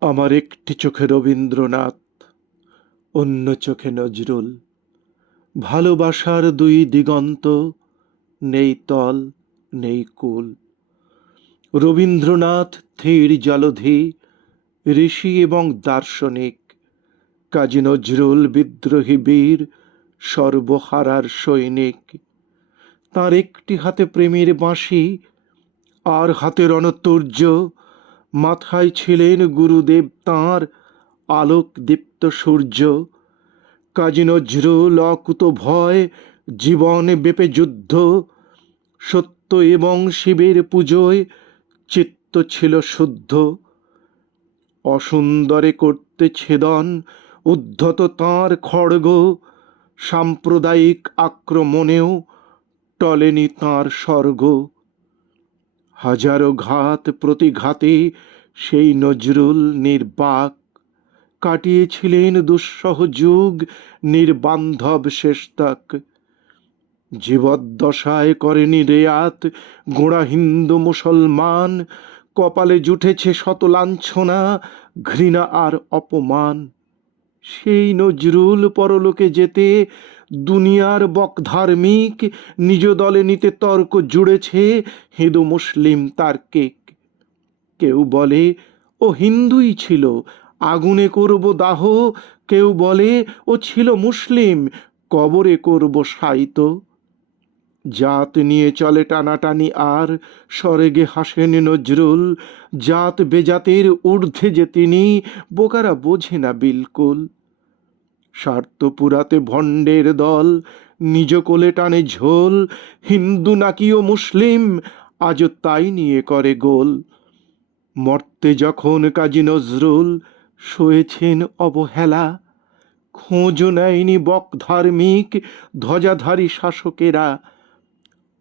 আমার একটি চোখে রবীন্দ্রনাথ, অন্য চোখে নজরুল। ভালোবাসার দুই দিগন্ত, নেই তল, নেই কুল। রবীন্দ্রনাথ থির জলধি, ঋষি এবং দার্শনিক। কাজী নজরুল বিদ্রোহী বীর, সর্বহারার সৈনিক। তার একটি হাতে প্রেমের বাঁশি, আর হাতে রণতুর্য মাথায় ছিলেন গুরুদেব তাঁর আলোক দীপ্ত সূর্য। কাজী নজরুল অকুত ভয়, জীবন বেপে যুদ্ধ। সত্য এবং শিবের পুজোয় চিত্ত ছিল শুদ্ধ। অসুন্দরে করতে ছেদন উদ্ধত তাঁর খড়গ। সাম্প্রদায়িক আক্রমণেও টলেনি তাঁর স্বর্গ। হাজারো ঘাত প্রতিঘাতে সেই নজরুল নির্বাক কাটিয়েছিলেন দুঃসহ যুগ নির্বান্ধব শেষ তক জীবদ্দশায় করেনি রেয়াত গোড়া হিন্দু মুসলমান, কপালে জুটেছে শত লাঞ্ছনা, ঘৃণা আর অপমান। সেই নজরুল পরলোকে যেতে দুনিয়ার বক ধার্মিক, নিজ দলে নিতে তর্ক জুড়েছে, হিন্দু মুসলিম তার্কিক কেউ বলে, ও হিন্দুই ছিল, আগুনে করব দাহ। কেউ বলে, ও ছিল মুসলিম, কবরে করব সাইত। জাত নিয়ে চলে টানাটানি আর, স্বর্গে হাসেন নজরুল। জাত বেজাতের ঊর্ধ্বে যে তিনি, বোকারা বোঝে না বিলকুল। স্বার্থ পুরাতে ভণ্ডের দল, নিজ কোলে টানে ঝোল, হিন্দু নাকি ও মুসলিম আজও তাই নিয়ে করে গোল। মর্তে যখন কাজী নজরুল শোয়েছেন অবহেলা, খোঁজ নেয়নি বক ধার্মিক, ধ্বজাধারী শাসকেরা।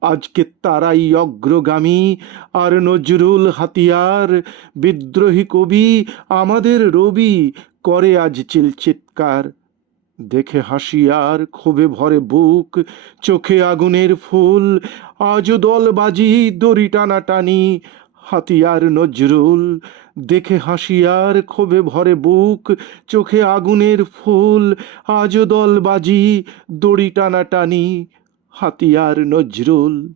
আজকে তারাই অগ্রগামী, আর নজরুল হাতিয়ার, বিদ্রোহী কবি, আমাদের রবি, করে আজ চিলচিৎকার দেখে হাসিয়ার ক্ষোভে ভরে বুক, চোখে আগুনের ফুল, আজও দলবাজি দড়ি টানাটানি, হাতিয়ার নজরুল। দেখে হাসিয়ার ক্ষোভে ভরে বুক, চোখে আগুনের ফুল, আজও দলবাজি দড়ি টানাটানি, হাতিয়ার নজরুল।